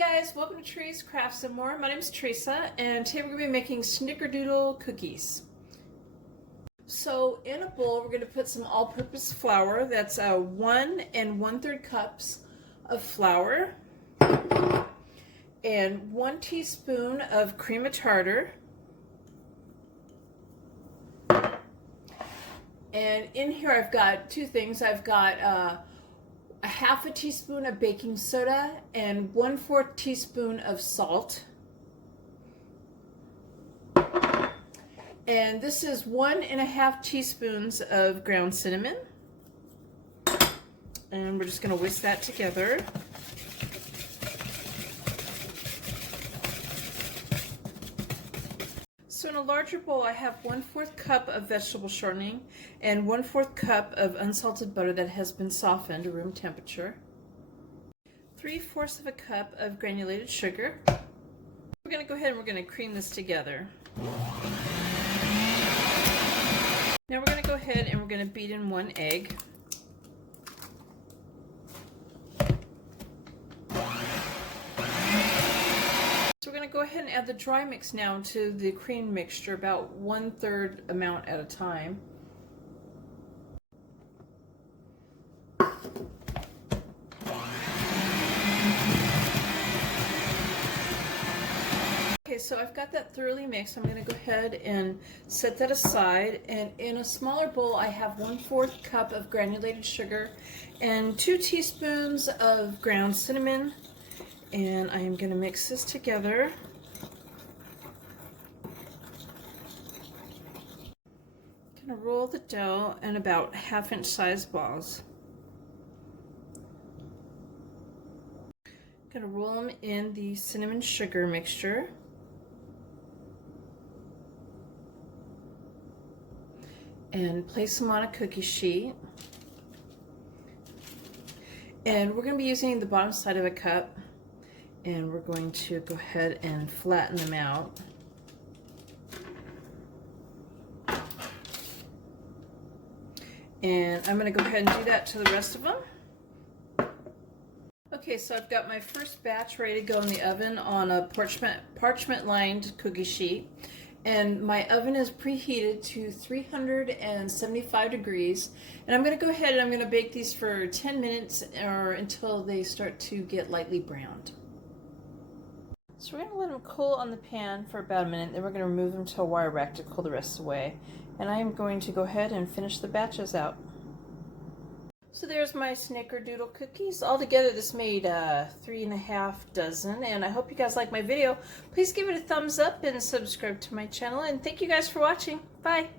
guys, welcome to Teresa Crafts and More. My name is Teresa, and today we're going to be making Snickerdoodle cookies. So in a bowl, we're going to put some all-purpose flour. That's 1 1/3 cups of flour, and 1 teaspoon of cream of tartar, and in here I've got two things. I've got a 1/2 teaspoon of baking soda and 1/4 teaspoon of salt. And this is 1 1/2 teaspoons of ground cinnamon. And we're just going to whisk that together. So in a larger bowl, I have 1/4 cup of vegetable shortening and 1/4 cup of unsalted butter that has been softened to room temperature. 3/4 cup of granulated sugar. We're going to go ahead and we're going to cream this together. Now we're going to go ahead and we're going to beat in 1 egg. So we're going to go ahead and add the dry mix now to the cream mixture, about 1/3 amount at a time. Okay, so I've got that thoroughly mixed. I'm going to go ahead and set that aside. And in a smaller bowl, I have 1/4 cup of granulated sugar and 2 teaspoons of ground cinnamon. And I am going to mix this together. I'm going to roll the dough in about 1/2 inch size balls. I'm going to roll them in the cinnamon sugar mixture. And place them on a cookie sheet. And we're going to be using the bottom side of a cup. And we're going to go ahead and flatten them out. And I'm going to go ahead and do that to the rest of them. Okay, so I've got my first batch ready to go in the oven on a parchment lined cookie sheet. And my oven is preheated to 375 degrees. And I'm going to go ahead and I'm going to bake these for 10 minutes or until they start to get lightly browned. So we're going to let them cool on the pan for about a minute, then we're going to remove them to a wire rack to cool the rest away. And I am going to go ahead and finish the batches out. So there's my Snickerdoodle cookies. Altogether this made 3.5 dozen, and I hope you guys like my video. Please give it a thumbs up and subscribe to my channel, and thank you guys for watching. Bye!